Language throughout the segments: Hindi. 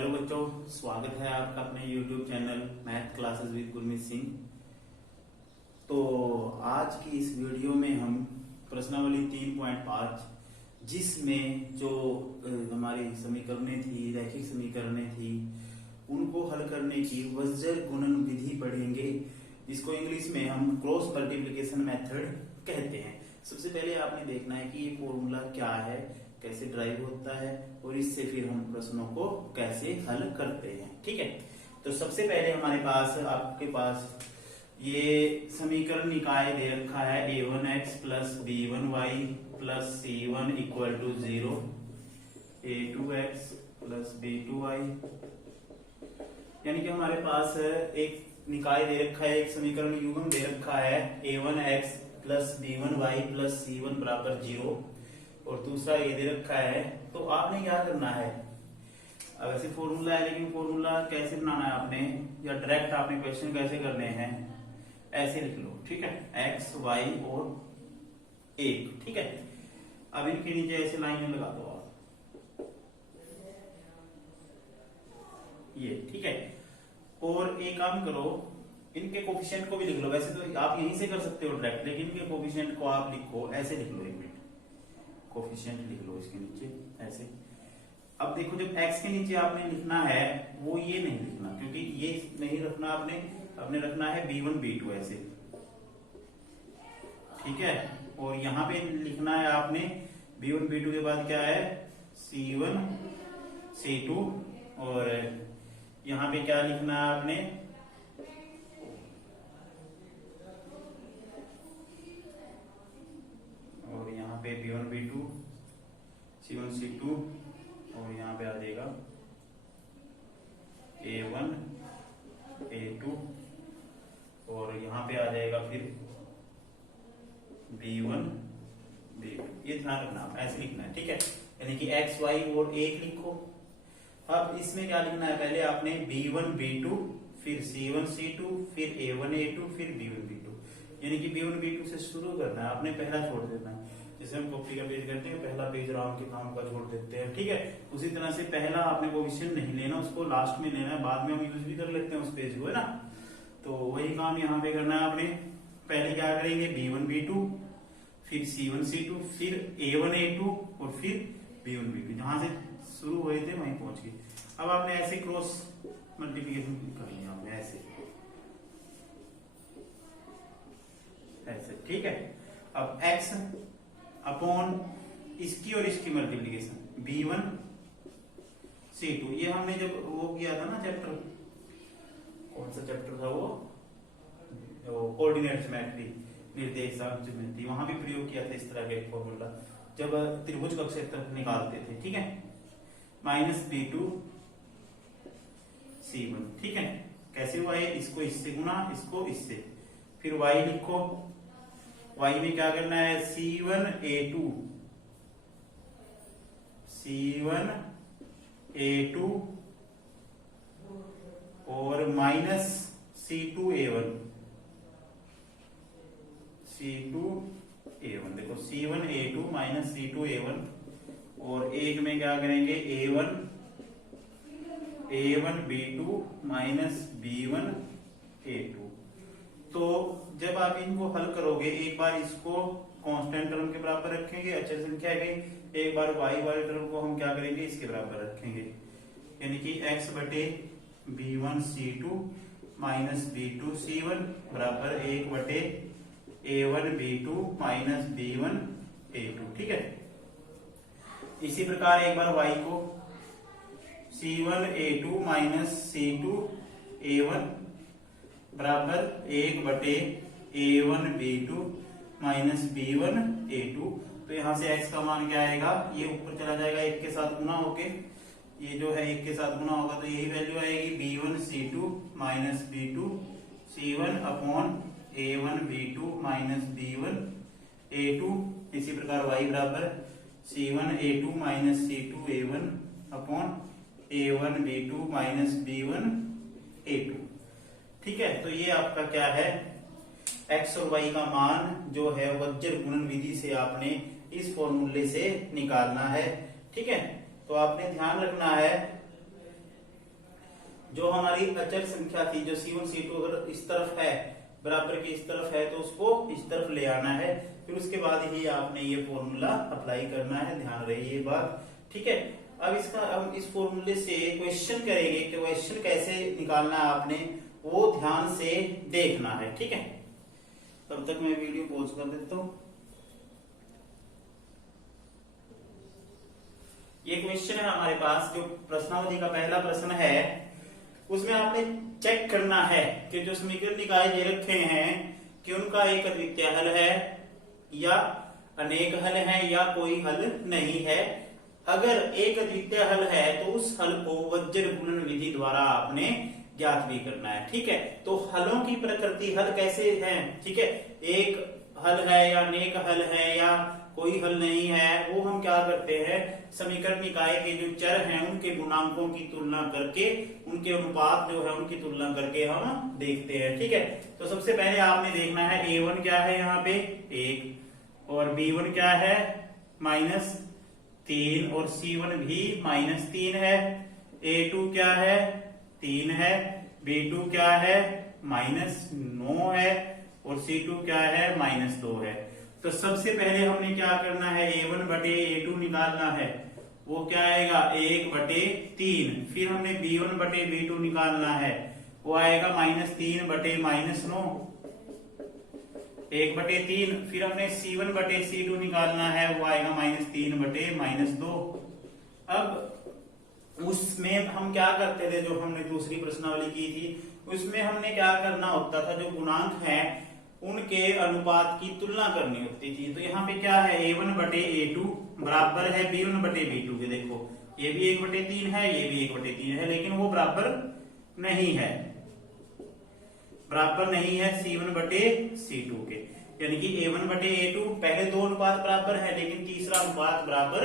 हेलो बच्चों, स्वागत है आपका अपने YouTube channel math classes with Gurmeet Singh. तो आज की इस वीडियो में हम प्रश्नावली 3.5 जिसमें जो हमारी समीकरणें थी, रैखिक समीकरणें थी, उनको हल करने की वज्र गुणन विधि पढ़ेंगे, जिसको इंग्लिश में हम क्रॉस मल्टीप्लिकेशन मेथड कहते हैं। सबसे पहले आपने देखना है कि ये फॉर्मूला क्या है, कैसे ड्राइव होता है और इससे फिर हम प्रश्नों को कैसे हल करते हैं। ठीक है, तो सबसे पहले हमारे पास आपके पास ये समीकरण निकाय दे रखा है a1x plus b1y plus c1 equal to 0, a2x plus b2y, यानी कि हमारे पास एक निकाय दे रखा है, एक समीकरण युग्म दे रखा है a1x plus b1y plus c1 बराबर 0 और दूसरा ये दे रखा है। तो आपने क्या करना है, वैसे फॉर्मूला है लेकिन फॉर्मूला कैसे बनाना है आपने, या डायरेक्ट आपने क्वेश्चन कैसे करने हैं, ऐसे लिख लो। ठीक है, x y और 1। ठीक है, अब इनके नीचे ऐसे लाइन में लगा दो आप ये। ठीक है, और एक काम करो, इनके कोफिशिएंट को भी लिख लो। वैसे तो आप यहीं से कर सकते हो डायरेक्ट, लेकिन इनके कोफिशिएंट को आप लिखो, ऐसे लिख लो। 1 मिनट, कोफिशिएंट लिख लो इसके नीचे ऐसे। अब देखो, जब x के नीचे आपने लिखना है वो ये नहीं लिखना, क्योंकि ये नहीं रखना आपने रखना है b1 b2 ऐसे। ठीक है, और यहाँ पे लिखना है आपने b1 b2 के बाद क्या है c1 c2, और यहाँ पे क्या लिखना है आपने, और यहाँ पे b1 b2 c1 c2, और यहाँ पे आ जाएगा a1 a2, और यहाँ पे आ जाएगा फिर b1 b2। ये ध्यान रखना, ऐसे लिखना है। ठीक है, यानी कि x y और 1 लिखो। अब इसमें क्या लिखना है, पहले आपने b1 b2 फिर c1 c2 फिर a1 a2 फिर b1 b2, यानी कि b1 b2 से शुरू करना है, आपने पहला छोड़ देना है। जैसे हम कॉपी का पेज करते हैं, पहला पेज राम के नाम का छोड़ देते हैं। ठीक है, उसी तरह से पहला आपने कोफिशिएंट नहीं लेना, उसको लास्ट में लेना है, बाद में हम यूज भी कर लेते हैं उस पेज को, है ना। तो वही काम यहाँ पे करना है आपने। पहले क्या करेंगे, b1 b2 फिर c1 c2 फिर a1 a2 और फिर b1 b2, जहां से शुरू हुए थे वहीं पहुंच गए। अब आपने ऐसे क्रॉस मल्टीप्लिकेशन कर लिया हमने ऐसे। ठीक है, अब x अपॉन इसकी और इसकी मल्टीप्लिकेशन b1 c2, ये हमने जब वो किया था ना चैप्टर, कौन सा चैप्टर था वो कोऑर्डिनेट ज्योमेट्री, निर्देशांक ज्योमेट्री, वहां भी प्रयोग किया था इस तरह का फॉर्मूला जब त्रिभुज का क्षेत्रफल निकालते थे। ठीक है, माइनस b2 c1। ठीक है, कैसे हुआ है, इसको इससे गुना, इसको इससे, फिर y लिखो। y में क्या करना है, c1 a2 और माइनस c2 a1। देखो c1 a2 minus c2 a1, और 1 में क्या करेंगे a1 b2 minus b1 a2। तो जब आप इनको हल करोगे, एक बार इसको कांस्टेंट टर्म के बराबर रखेंगे, अचर संख्या है, एक बार y वाले टर्म को हम क्या करेंगे, इसके बराबर रखेंगे, यानी कि x बटे b1 c2 minus b2 c1 बराबर 1 बटे a1 b2 minus b1 a2। ठीक है, इसी प्रकार एक बार y को c1 a2 minus c2 a1 बराबर 1 बटे a1 b2 minus b1 a2। तो यहां से x का मान क्या आएगा, ये ऊपर चला जाएगा 1 के साथ गुना होके, ये जो है 1 के साथ गुना होगा तो यही वैल्यू आएगी b1 c2 minus b2 c1 upon a1 b2 minus b1 a2। इसी प्रकार y बराबर c1 a2 minus c2 a1 upon a1 b2 minus b1 a2। ठीक है, तो ये आपका क्या है, x और y का मान जो है वज्र गुणन विधि से आपने इस फॉर्मूले से निकालना है। ठीक है, तो आपने ध्यान रखना है जो हमारी अचर संख्या थी, जो C1 C2 अगर इस तरफ है, बराबर के इस तरफ है, तो उसको इस तरफ ले आना है, फिर उसके बाद ही आपने ये फॉर्मूला अप्लाई करना है, ध्यान रहे ये बात, ठीक है। अब इसका हम इस फॉर्मूले से क्वेश्चन करेंगे, कि क्वेश्चन कैसे निकालना है आपने वो ध्यान से देखना है, ठीक है। तब तक मैं वीडियो पॉज कर देता हूं। ये क्वेश्चन है हमारे पास, जो प्रश्नावली का पहला प्रश्न है, उसमें आपने चेक करना है कि जो समीकरण निकाय दे रखे हैं कि उनका एक अद्वितीय हल है या अनेक हल है या कोई हल नहीं है। अगर एक अद्वितीय हल है तो उस हल को वज्र गुणन विधि द्वारा आपने ज्ञात भी करना है, ठीक है। तो हलों की प्रकृति, हल कैसे है, ठीक है, एक हल है या अनेक हल है या कोई हल नहीं है, वो हम क्या करते हैं, समीकरण निकाय के जो चर हैं उनके गुणांकों की तुलना करके, उनके अनुपात जो है उनकी तुलना करके हम देखते हैं, ठीक है। तो सबसे पहले आपने देखना है A1 क्या है, यहाँ पे 1, और B1 क्या है -3, और C1 भी -3 है, A2 क्या है 3 है, B2 क्या है -9 है, और C2 क्या है -2 है। तो सबसे पहले हमने क्या करना है, A1 बटे A2 निकालना है, वो क्या आएगा 1/3। फिर हमने B1 बटे B2 निकालना है, वो आएगा -3 बटे -9, 1/3। फिर हमने C1 बटे C2 निकालना है, वो आएगा -3 बटे -2। अब उसमें हम क्या करते थे, जो हमने दूसरी प्रश्नावली की थी, उसमें हमने क्या करना होता था, जो गुणांक है उनके अनुपात की तुलना करनी होती थी। तो यहाँ पे क्या है, A1 बटे A2 बराबर है B1 बटे B2 के। देखो ये भी 1/3 है, ये भी 1/3 है, लेकिन वो बराबर नहीं है, बराबर नहीं है C1 बटे C2 के। यानी कि A1 बटे A2 पहले दो अनुपात बराबर है, लेकिन तीसरा अनुपात बराबर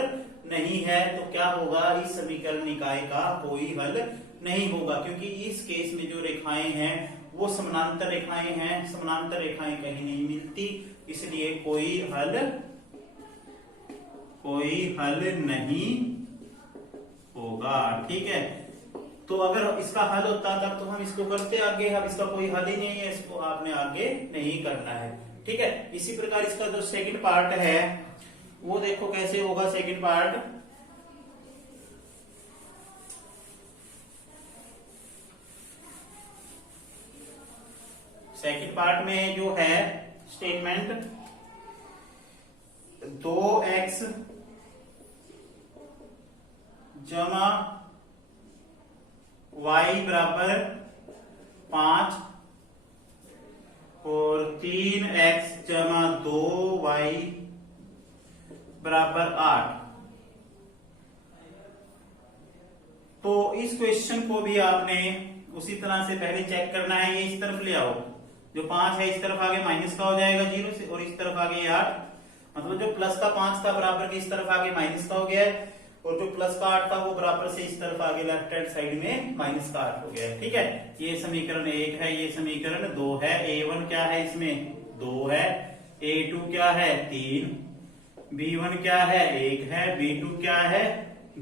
नहीं है। तो क्या होगा, इस समीकरण निकाय का कोई हल नहीं होगा, क्योंकि इस केस में जो रेखाएं हैं वो समानांतर रेखाएं हैं, समानांतर रेखाएं कहीं नहीं मिलती, इसलिए कोई हल नहीं होगा, ठीक है। तो अगर इसका हल होता तब तो हम इसको करते आगे, अब इसका कोई हल ही नहीं है, इसको आपने आगे नहीं करना है, ठीक है। इसी प्रकार इसका जो सेकंड पार्ट है वो देखो कैसे होगा। सेकंड पार्ट, में जो है स्टेटमेंट 2x जमा y बराबर 5 और 3x जमा 2y बराबर 8। तो इस क्वेश्चन को भी आपने उसी तरह से पहले चेक करना है। ये इस तरफ ले आओ, जो 5 है इस तरफ आगे माइनस का हो जाएगा 0 से, और इस तरफ आगे 8, मतलब जो प्लस का 5 था बराबर के इस तरफ आगे माइनस का हो गया है, और जो प्लस का 8 था वो बराबर से इस तरफ आगे लेफ्ट हैंड साइड में माइनस का 8 हो गया है, ठीक है। ये समीकरण 1 है, ये समीकरण 2 है। A1 क्या है, इसमें 2 है, A2 क्या है 3, B1 क्या है 1 है, B2 क्या है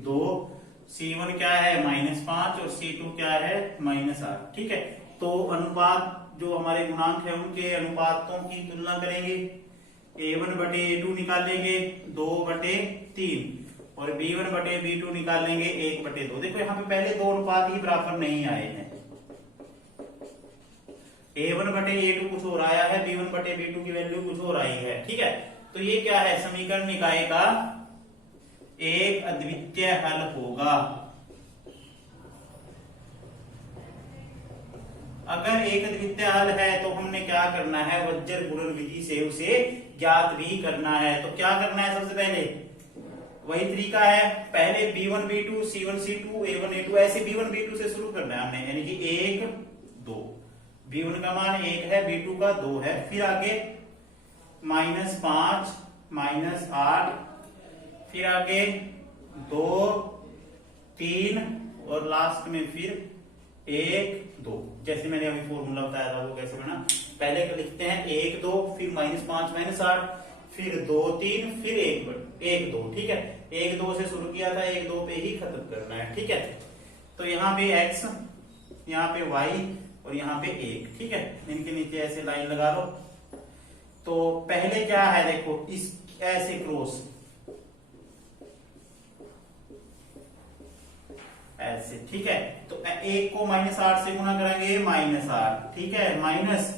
2, C1 क्या है -5 और C2 क्या है -8, ठीक है। तो अनुपात जो हमारे गुणांक है उनके अनुपातों की तुलना करेंगे। A1 बटे A2 निकालेंगे 2/3, और B1 बटे B2 निकालेंगे 1/2। देखो यहाँ पे पहले दो अनुपात ही बराबर नहीं आए हैं, A1 बटे A2 कुछ और आया है, B1 बटे B2 की वैल्यू कुछ और आई है, ठीक है। तो ये क्या है, समीकरण निकाय का एक अद्वितीय हल होगा। अगर एक अद्वितीय हल है तो हमने क्या करना है, वज्र गुणन विधि से उसे ज्ञात भी करना है। तो क्या करना है, सबसे पहले वही तरीका है, पहले B1 B2 C1 C2 A1 A2 ऐसे B1 B2 से शुरू करना है हमने, यानी कि 1 2, B1 का मान 1 है, B2 का 2 है, फिर आगे -5 -8, फिर आगे 2 3, और लास्ट में फिर 1 2। जैसे मैंने अभी फॉर्मूला बताया था वो कैसे बना, पहले लिखते हैं 1 2, फिर -5 -8, फिर 2 3, फिर 1 2, ठीक है। 1 2 से शुरू किया था, 1 2 पे ही खत्म करना है, ठीक है। तो यहाँ पे x यहाँ पे y और यहाँ पे 1, ठीक है। इनके नीचे ऐसे लाइन लगा लो। तो पहले क्या है देखो, इस ऐसे क्रॉस ऐसे, ठीक है। तो 1 को -8 से गुणा करेंगे -8, ठीक है, माइनस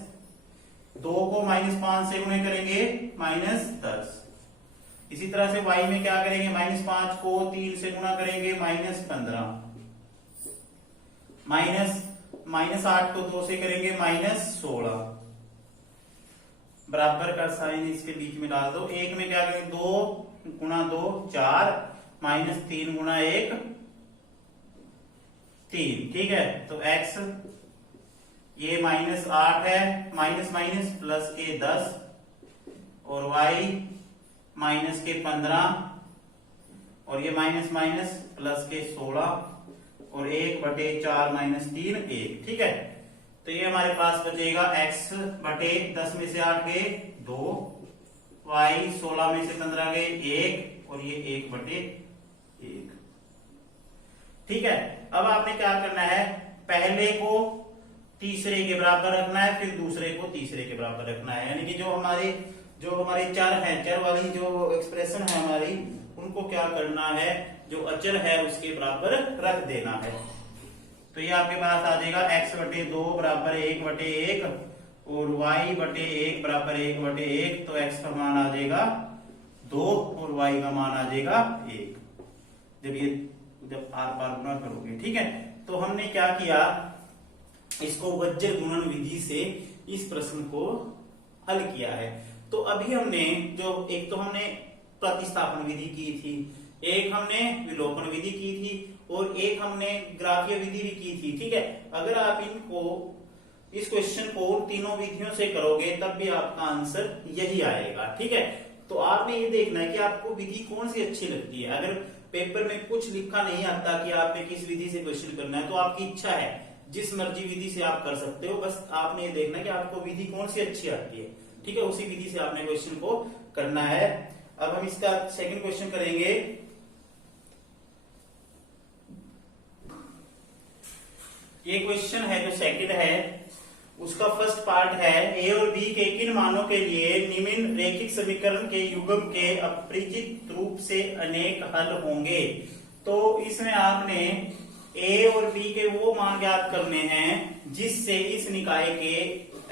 2 को -5 से गुणा करेंगे -10। इसी तरह से y में क्या करेंगे, -5 को 3 से गुणा करेंगे -15, -8 को 2 से करेंगे -16, बराबर का साइन इसके बीच में डाल दो। 1 में क्या करेंगे, 2 गुणा 2 4, -3 गुणा 1 3, ठीक है। तो x ये -8 है, माइनस माइनस प्लस के 10, और y माइनस के 15, और ये माइनस माइनस प्लस के 16, और 1/4 -3 1, ठीक है। तो ये हमारे पास बचेगा x बटे 10 में से 8 गए 2, y 16 में से 15 गए 1, और ये 1/1, ठीक है। अब आपने क्या करना है, पहले को तीसरे के बराबर रखना है, फिर दूसरे को तीसरे के बराबर रखना है। यानी कि जो हमारे चर हैं, चर वाली जो एक्सप्रेशन है हमारी, उनको क्या करना है, जो अचर है उसके बराबर रख देना है। तो ये आपके पास आ जाएगा x/2 बराबर 1/1, और y/1 बराबर 1/1। तो x का मान आ जाएगा 2 और y का मान आ जाएगा 1, जब आर पार गुणा करोगे, ठीक है। तो हमने क्या किया, इसको वज्र गुणन विधि से इस प्रश्न को हल किया है। तो अभी हमने जो एक तो हमने प्रतिस्थापन विधि की थी, एक हमने विलोपन विधि की थी, और एक हमने ग्राफीय विधि भी की थी, ठीक है। अगर आप इस क्वेश्चन को तीनों विधियों से करोगे तब भी आपका आंसर यही आएगा, ठीक है। तो आपने ये देखना है कि आपको विधि कौन सी अच्छी लगती है। अगर पेपर में कुछ लिखा नहीं आता कि आपने किस विधि से क्वेश्चन करना है, तो आपकी इच्छा है, जिस मर्जी विधि से आप कर सकते हो, बस आपने ये देखना है कि आपको विधि कौन सी अच्छी आती है, ठीक है। उसी विधि से आपने क्वेश्चन को करना है। अब हम इसका सेकंड क्वेश्चन करेंगे। ये क्वेश्चन है जो सेकंड है, उसका फर्स्ट पार्ट है, ए और बी के किन मानों के लिए निम्न रैखिक समीकरण के युग्म के अपरिचित रूप से अनेक हल होंगे। तो इसमें आपने ए और बी के वो मान ज्ञात करने हैं जिससे इस निकाय के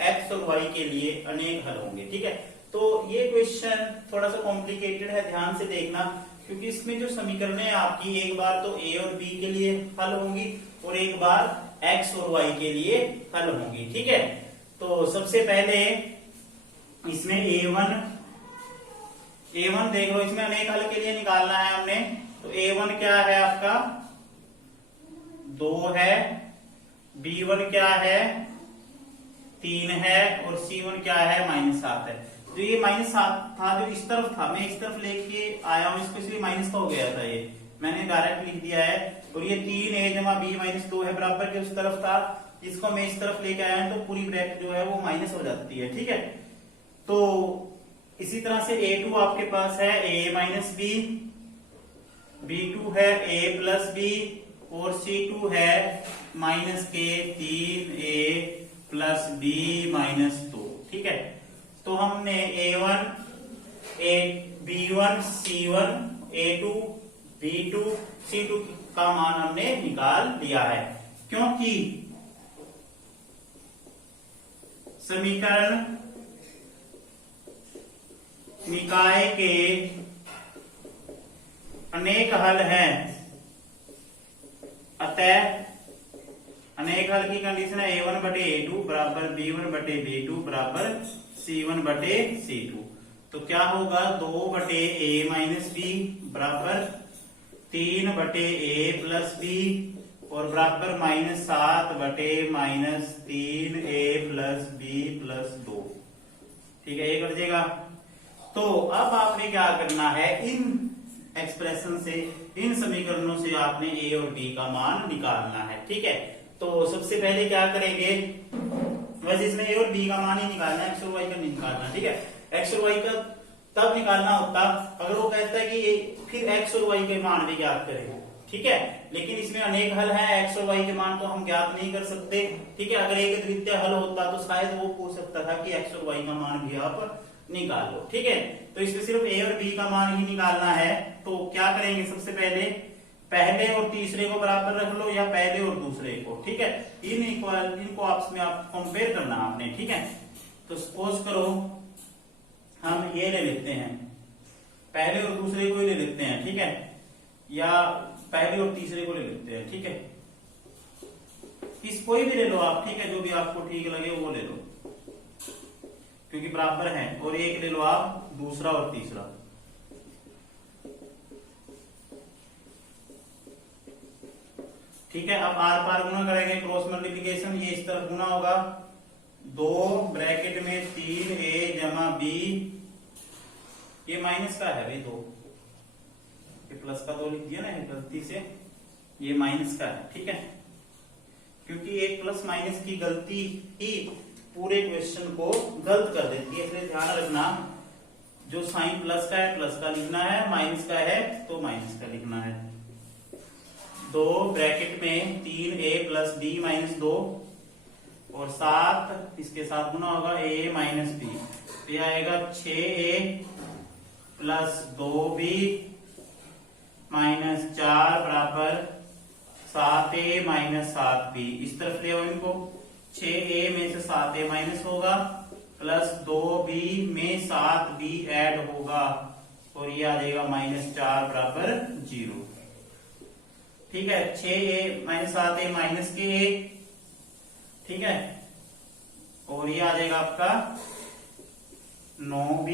एक्स और वाई के लिए अनेक हल होंगे, ठीक है। तो ये क्वेश्चन थोड़ा सा कॉम्प्लिकेटेड है, ध्यान से देखना, क्योंकि इसमें जो समीकरण है आपकी, एक बार तो ए और बी के लिए हल होंगी और एक बार एक्स और वाई के लिए हल होंगी, ठीक है। तो सबसे पहले इसमें a1 देख लो, इसमें अनेक हल के लिए निकालना है हमने। तो a1 क्या है आपका 2 है, b1 क्या है 3 है, और c1 क्या है -7 है। जो ये -7 था जो इस तरफ था, मैं इस तरफ लेके आया हूं इसको, इसलिए माइनस का हो गया था, ये मैंने डायरेक्ट लिख दिया है। और ये 3a जमा b -2 है बराबर के उस तरफ था, इसको मैं इस तरफ लेके आया हूं, तो पूरी ब्रैकेट जो है वो माइनस हो जाती है, ठीक है। तो इसी तरह से a2 आपके पास है a b, b2 है a प्लस b, और c2 है -3a प्लस b -2, ठीक है। तो हमने a1 b1 c1 a2 b2 c2 का मान हमने निकाल लिया है, क्योंकि समीकरण निकाय के अनेक हल हैं, अतः अनेक हल की कंडीशन है a1/a2 बराबर b1/b2 बराबर c1/c2। तो क्या होगा 2/a b बराबर 3/a प्लस b, और बराबर -7/-3a प्लस b प्लस 2, ठीक है, ये कर देगा। तो अब आपने क्या करना है, इन एक्सप्रेशन से, इन समीकरणों से आपने a और b का मान निकालना है, ठीक है। तो सबसे पहले क्या करेंगे, वैसे इसमें a और b का मान ही निकालना है, x और y का नहीं निकालना, ठीक है। x और y का तब निकालना होता अगर वो कहता है कि फिर x और y के मान भी ज्ञात करें, ठीक है। लेकिन इसमें अनेक हल है, एक्स और वाई के मान तो हम ज्ञात नहीं कर सकते, ठीक है। अगर एक द्वितीय हल होता तो शायद वो पूछ सकता था कि एक्स और वाई का मान भी आप निकाल लो, ठीक है। तो इसमें सिर्फ ए और बी का मान ही निकालना है। तो क्या करेंगे, सबसे पहले पहले और तीसरे को बराबर रख लो या पहले और दूसरे को, ठीक है। इनको आपस में आप कंपेयर करना आपने, ठीक है। तो सपोज करो हम ये ले लेते हैं, पहले और दूसरे को ही ले लेते हैं, ठीक है, या पहले और तीसरे को ले लेते हैं, ठीक है। इस कोई भी ले लो आप, ठीक है, जो भी आपको ठीक लगे वो ले लो क्योंकि बराबर है। और एक ले लो आप दूसरा और तीसरा, ठीक है। अब आर पार गुना करेंगे, क्रॉस मल्टीप्लीकेशन, ये इस तरफ गुना होगा, 2 ब्रैकेट में 3a जमा b, ये माइनस का है भाई 2, ये प्लस का 2 लिख दिया ना गलती से, ये माइनस का है, ठीक है। क्योंकि एक प्लस माइनस की गलती ही पूरे क्वेश्चन को गलत कर देती है, इसलिए ध्यान रखना जो साइन प्लस का है प्लस का लिखना है, माइनस का है तो माइनस का लिखना है। 2 ब्रैकेट में 3a प्लस b माइनस 2 और 7 इसके साथ गुना होगा a माइनस b, तो यह आएगा 6a प्लस 2b माइनस 4 बराबर 7a माइनस 7b। इस तरफ ले आओ इनको, 6a में से 7a माइनस होगा प्लस 2b में 7b ऐड होगा और ये आ जाएगा माइनस 4 बराबर 0, ठीक है। 6a माइनस 7a माइनस के a, ठीक है, और ये आ जाएगा आपका 9b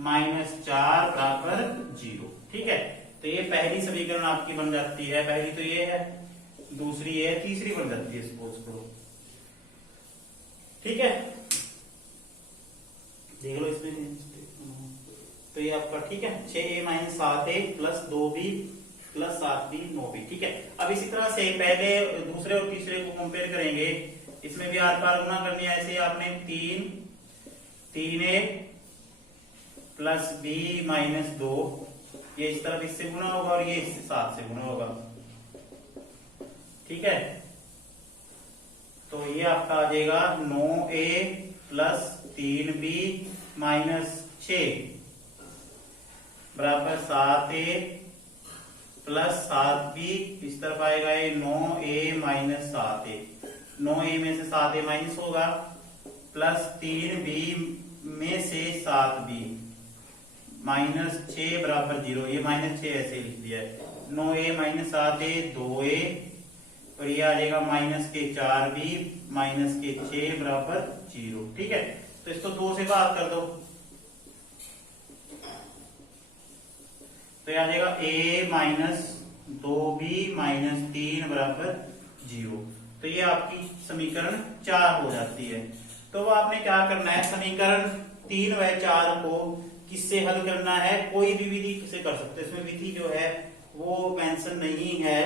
माइनस 4 बराबर 0, ठीक है। तो ये पहली समीकरण आपकी बन जाती है, पहली तो ये है, दूसरी है, तीसरी बन जाती है सपोज करो, ठीक है। देख लो इसमें, तो ये आपका ठीक है 6a minus 7a plus 2b plus 7b 9b, ठीक है। अब इसी तरह से पहले दूसरे और तीसरे को कंपेयर करेंगे, इसमें भी आर पार गुना करनी है, ऐसे आपने 3a प्लस b माइनस 2, ये इस तरफ इससे गुना होगा और ये इससे 7 से गुना होगा, ठीक है। तो ये आपका आ जाएगा 9a प्लस 3b माइनस 6 बराबर 7a प्लस 7b, इस तरफ आएगा ये 9a माइनस 7a, 9a में से 7a माइनस होगा प्लस 3b में से 7b माइनस 6 बराबर 0, ये माइनस 6 ऐसे लिख दिया है, 9a माइनस 7a 2a और ये आ जाएगा माइनस के 4b माइनस के 6 बराबर 0, ठीक है। तो इसको 2 से बाहर कर दो, तो ये आ जाएगा a माइनस 2b माइनस 3 बराबर 0। तो ये आपकी समीकरण 4 हो जाती है। तो वो आपने क्या करना है, समीकरण 3 व 4 को किससे हल करना है, कोई भी विधि से कर सकते हैं, इसमें विधि जो है वो मेंशन नहीं है।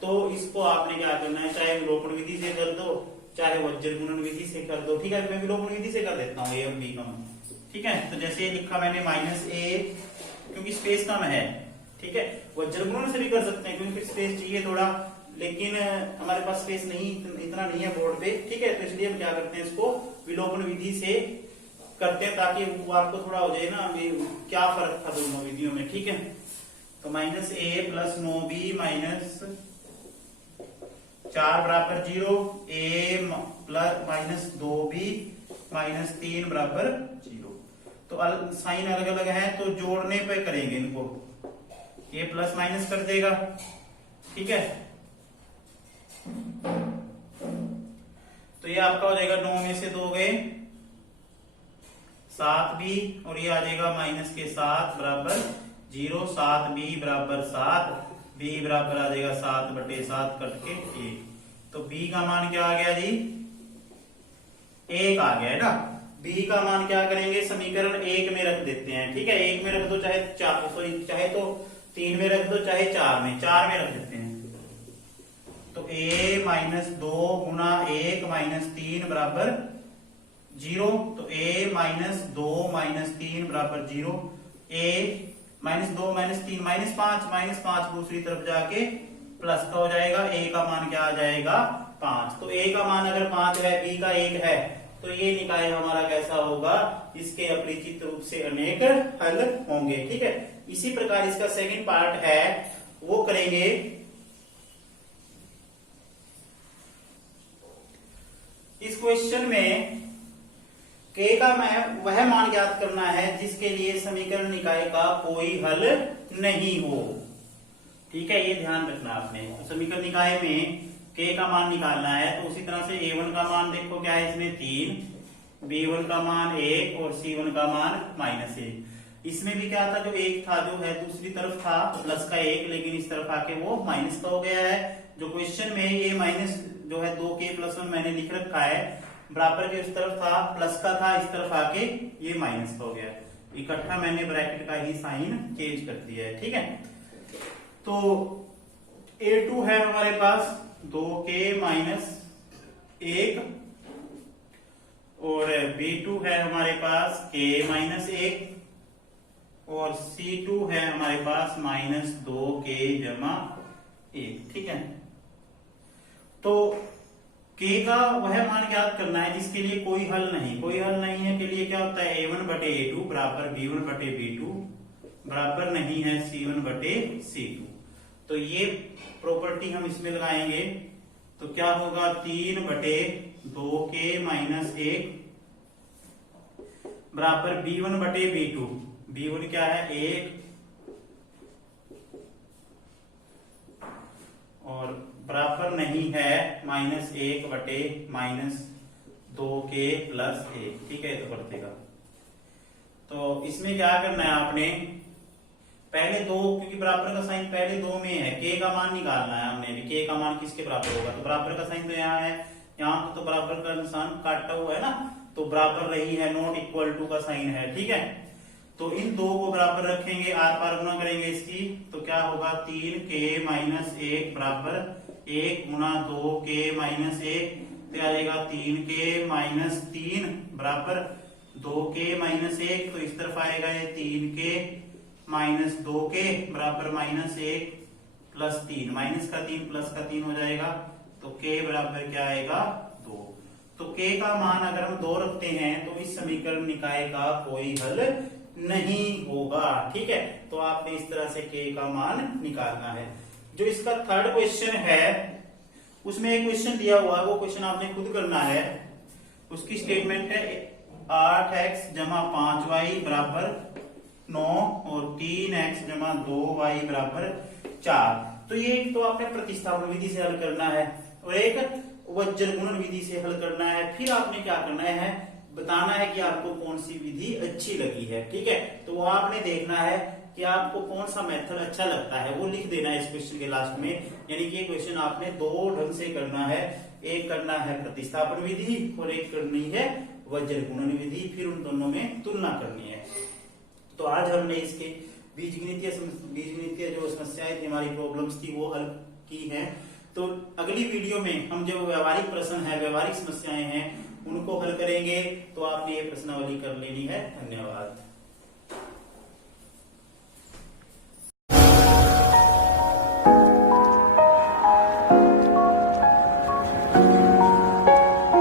तो इसको आपने क्या करना है, चाहे विलोपन विधि से कर दो चाहे वज्र गुणन विधि से कर दो, ठीक है। मैं विलोपन विधि से कर देता हूँ a और b का, ठीक है। तो जैसे ये लिखा मैंने माइनस a, क्योंकि स्पेस कम है, ठीक है। वज्र गुणन से भी कर सकते हैं क्योंकि स्पेस चाहिए थोड़ा, लेकिन हमारे पास स्पेस नहीं, इतना नहीं है बोर्ड पे, ठीक है। तो इसलिए हम क्या करते हैं, इसको विलोपन विधि से करते हैं ताकि वो आपको थोड़ा हो जाए ना क्या फर्क था दोनों विधियों में, ठीक है। तो minus a plus 9b minus 4 बराबर 0, a plus minus 2b minus 3 बराबर 0। तो साइन अलग अलग है तो जोड़ने पे करेंगे इनको, ये प्लस माइनस कर देगा, ठीक है। तो ये आपका हो जाएगा 9 में से 2 गए 7b और ये आ जाएगा माइनस के 7 बराबर 0, 7b बराबर 7, b बराबर आ जाएगा 7/7 कट के 1। तो b का मान क्या आ गया जी, 1 आ गया है ना। b का मान क्या करेंगे, समीकरण 1 में रख देते हैं, ठीक है। 1 में रख दो, चाहे 4, सॉरी चाहे तो 3 में रख दो चाहे 4 में रख देते हैं। तो a माइनस 2 गुना 1 माइनस 3 बराबर 0, तो a माइनस 2 माइनस 3 बराबर 0, a -2 -3 -5 दूसरी तरफ जाके प्लस का हो जाएगा, a का मान क्या आ जाएगा 5। तो a का मान अगर 5 है, b का 1 है, तो ये निकाय हमारा कैसा होगा, इसके अपरिचित रूप से अनेक हल होंगे। ठीक है, इसी प्रकार इसका सेकंड पार्ट है वो करेंगे। इस क्वेश्चन में k का वह मान ज्ञात करना है जिसके लिए समीकरण निकाय का कोई हल नहीं हो। ठीक है, ये ध्यान रखना आपने। तो समीकरण निकाय में k का मान निकालना है, तो उसी तरह से a1 का मान देखो क्या है इसमें 3, b1 का मान 1 और c1 का मान -1। इसमें भी क्या था, जो एक था जो है दूसरी तरफ था प्लस का 1, लेकिन इस तरफ आके वो माइनस का हो गया है। जो क्वेश्चन में ये माइनस जो है 2k+1 मैंने लिख रखा है, बराबर के उस तरफ था प्लस का था, इस तरफ आके ये माइनस का हो गया। इकट्ठा मैंने ब्रैकेट का ही साइन चेंज कर दिया है। ठीक है, तो a2 है हमारे पास 2k-1 और b2 है हमारे पास k-1 और c2 है हमारे पास -2k-1। ठीक है, तो k का वह मान ज्ञात करना है जिसके लिए कोई हल नहीं। कोई हल नहीं है के लिए क्या होता है, a1/a2 बराबर b1/b2 बराबर नहीं है c1/c2। तो ये प्रॉपर्टी हम इसमें लगाएंगे, तो क्या होगा 3/2k-1 बराबर b1/b2। b1 क्या है 1 और बराबर नहीं है -1/-2k+1। ठीक है, तो बढ़तेगा। तो इसमें क्या करना है आपने, पहले दो, क्योंकि बराबर का साइन पहले दो में है, k का मान निकालना है हमने भी। k का मान किसके बराबर होगा, तो बराबर का साइन तो यहाँ है, यहाँ तो बराबर का निशान काटा हुआ है ना, तो बराबर रही है, नॉट इक्वल टू का साइन है। ठीक है, तो इन दो को बराबर रखेंगे, आर पार गुना करेंगे इसकी, तो क्या होगा 3k-1 बराबर 1 गुना 2k-1, तो आ जाएगा 3k-3 बराबर 2k-1। तो इस तरफ आएगा ये 3k-2k बराबर -1 प्लस 3, माइनस का 3 प्लस का 3 हो जाएगा, तो k बराबर क्या आएगा 2। तो k का मान अगर हम 2 रखते हैं तो इस समीकरण निकाय का कोई हल नहीं होगा। ठीक है, तो आपने इस तरह से k का मान निकालना है। जो इसका थर्ड क्वेश्चन है उसमें एक क्वेश्चन दिया हुआ है, वो क्वेश्चन आपने खुद करना है। उसकी स्टेटमेंट है 8x जमा 5y बराबर 9 और 3x जमा 2y बराबर 4। तो ये एक तो आपने प्रतिस्थापन विधि से हल करना है और एक वज्र गुणन विधि से हल करना है। फिर आपने क्या करना है, बताना है कि आपको कौन सी विधि अच्छी लगी है। ठीक है, तो वो आपने देखना है कि आपको कौन सा मेथड अच्छा लगता है, वो लिख देना है इस क्वेश्चन के लास्ट में। यानी कि ये क्वेश्चन आपने दो ढंग से करना है, एक करना है प्रतिस्थापन विधि और एक करनी है वज्र गुणन विधि, फिर उन दोनों में तुलना करनी है। तो आज हमने इसके बीजगणितीय जो समस्याएं थी, हमारी प्रॉब्लम्स थी, वो हल की है। तो अगली वीडियो में हम जो व्यवहारिक प्रश्न है, व्यवहारिक समस्याएं हैं, उनको हल करेंगे। तो आपने ये प्रश्नावली कर लेनी है। धन्यवाद।